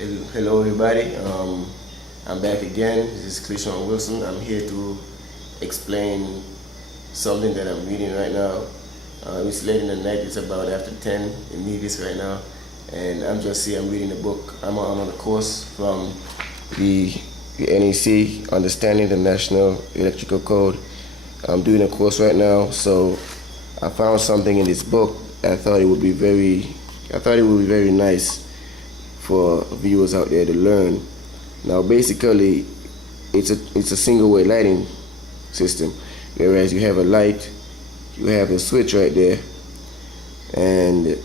Hello everybody, I'm back again. This is Clishan Wilson. I'm here to explain something that I'm reading right now. It's late in the night, it's about after 10 in Nevis right now, and I'm reading a book. I'm on a course from the NEC, Understanding the National Electrical Code. I'm doing a course right now, so I found something in this book. I thought it would be very nice for viewers out there to learn. Now basically it's a single way lighting system, whereas you have a light, you have a switch right there, and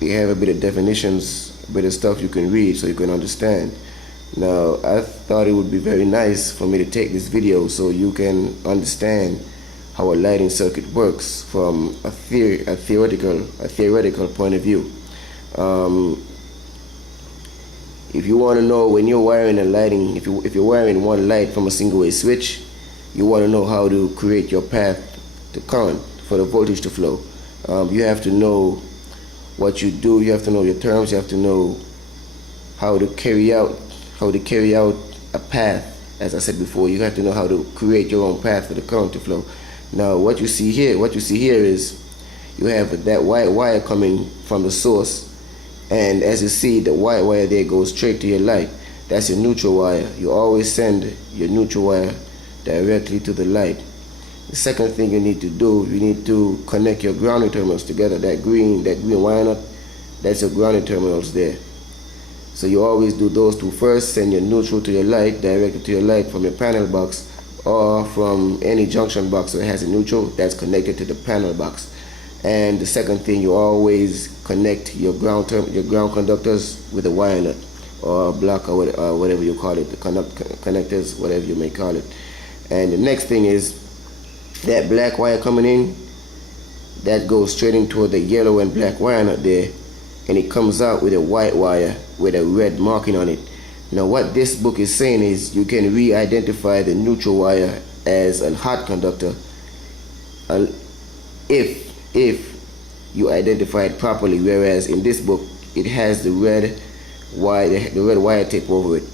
you have a bit of definitions, a bit of stuff you can read so you can understand. Now I thought it would be very nice for me to take this video so you can understand how a lighting circuit works from a theoretical point of view. If you want to know when you're wiring a lighting, if you're wiring one light from a single way switch, you want to know how to create your path to current for the voltage to flow. You have to know what you do. You have to know your terms. You have to know how to carry out a path. As I said before, you have to know how to create your own path for the current to flow. Now, what you see here is you have that white wire coming from the source. And as you see, the white wire there goes straight to your light. That's your neutral wire. You always send your neutral wire directly to the light. The second thing you need to do, you need to connect your grounding terminals together. That green wire nut, that's your grounding terminals there. So you always do those two first. Send your neutral to your light, directly to your light from your panel box or from any junction box that has a neutral that's connected to the panel box. And the second thing, you always connect your ground conductors with a wire nut or a block or whatever you call it, the connectors, whatever you may call it. And the next thing is that black wire coming in, that goes straight into the yellow and black wire nut there, and it comes out with a white wire with a red marking on it. Now what this book is saying is you can re-identify the neutral wire as a hot conductor if you identify it properly, whereas in this book it has the red wire tape over it.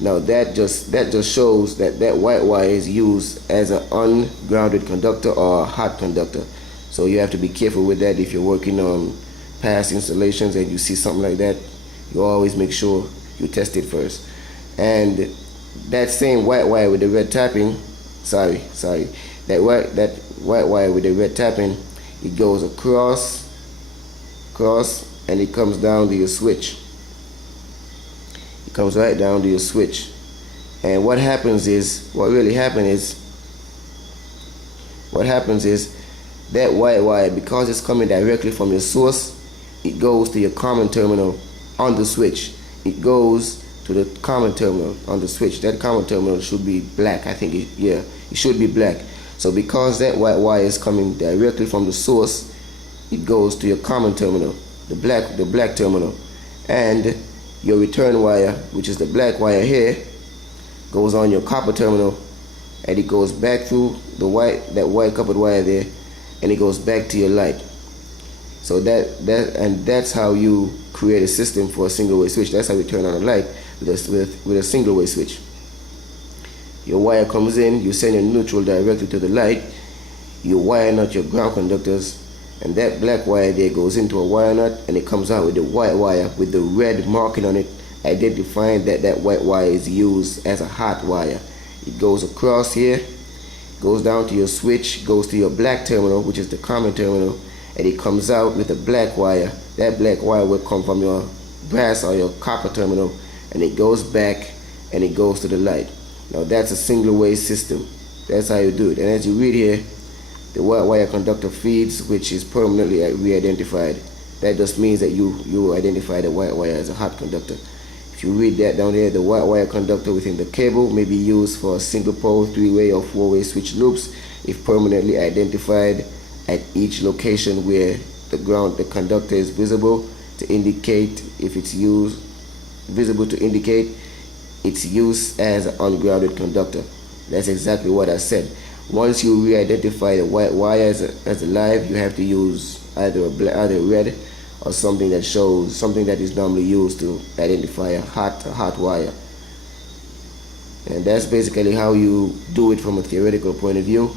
Now that just shows that white wire is used as an ungrounded conductor or a hot conductor. So you have to be careful with that. If you're working on past installations and you see something like that, you always make sure you test it first. And that same white wire with the red tapping, that white wire with the red tapping, it goes across, and it comes down to your switch. It comes right down to your switch. And what happens is that white wire, because it's coming directly from your source, it goes to your common terminal on the switch. It goes to the common terminal on the switch. That common terminal should be black. I think it should be black. So because that white wire is coming directly from the source, it goes to your common terminal, the black terminal, and your return wire, which is the black wire here, goes on your copper terminal, and it goes back through that white copper wire there, and it goes back to your light. So that's how you create a system for a single way switch. That's how you turn on a light with a single way switch. Your wire comes in, you send your neutral directly to the light, you wire nut your ground conductors, and that black wire there goes into a wire nut, and it comes out with the white wire with the red marking on it, identifying that white wire is used as a hot wire. It goes across here, goes down to your switch, goes to your black terminal, which is the common terminal, and it comes out with a black wire. That black wire will come from your brass or your copper terminal, and it goes back and it goes to the light. Now that's a single way system. That's how you do it. And as you read here, the white wire conductor feeds, which is permanently re-identified. That just means that you identify the white wire as a hot conductor. If you read that down there, the white wire conductor within the cable may be used for single pole, 3-way or 4-way switch loops if permanently identified at each location where the conductor is visible to indicate its use as an ungrounded conductor. That's exactly what I said. Once you re-identify the white wire as alive, you have to use either red or something that shows something that is normally used to identify a hot wire. And that's basically how you do it from a theoretical point of view.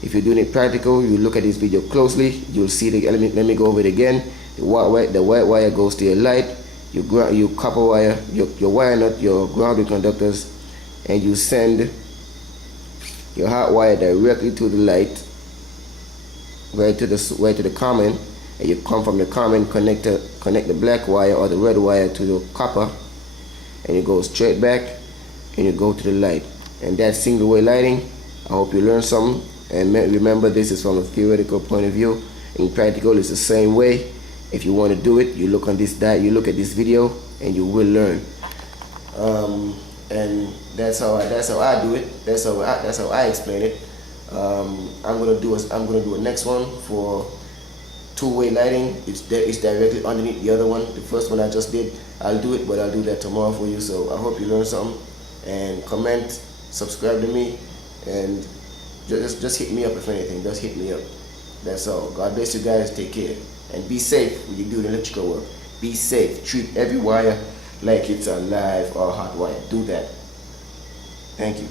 If you're doing it practical, you look at this video closely, you'll see the element. Let me go over it again. The white wire goes to your light, your copper wire, your wire nut, your grounded conductors, and you send your hot wire directly to the light, right to the common, and you come from the common, connect the black wire or the red wire to the copper, and you go straight back and you go to the light. And that's single way lighting. I hope you learned something, and remember, this is from a theoretical point of view. In practical, it's the same way. If you want to do it, you look at this video and you will learn. And that's how I do it. That's how I explain it. I'm gonna do a next one for two-way lighting. It's directly underneath the other one. The first one I just did, I'll do it, but I'll do that tomorrow for you. So I hope you learned something. And comment, subscribe to me, and just hit me up if anything. Just hit me up. That's all. God bless you guys. Take care and be safe when you do the electrical work. Be safe. Treat every wire like it's a live or hot wire. Do that. Thank you.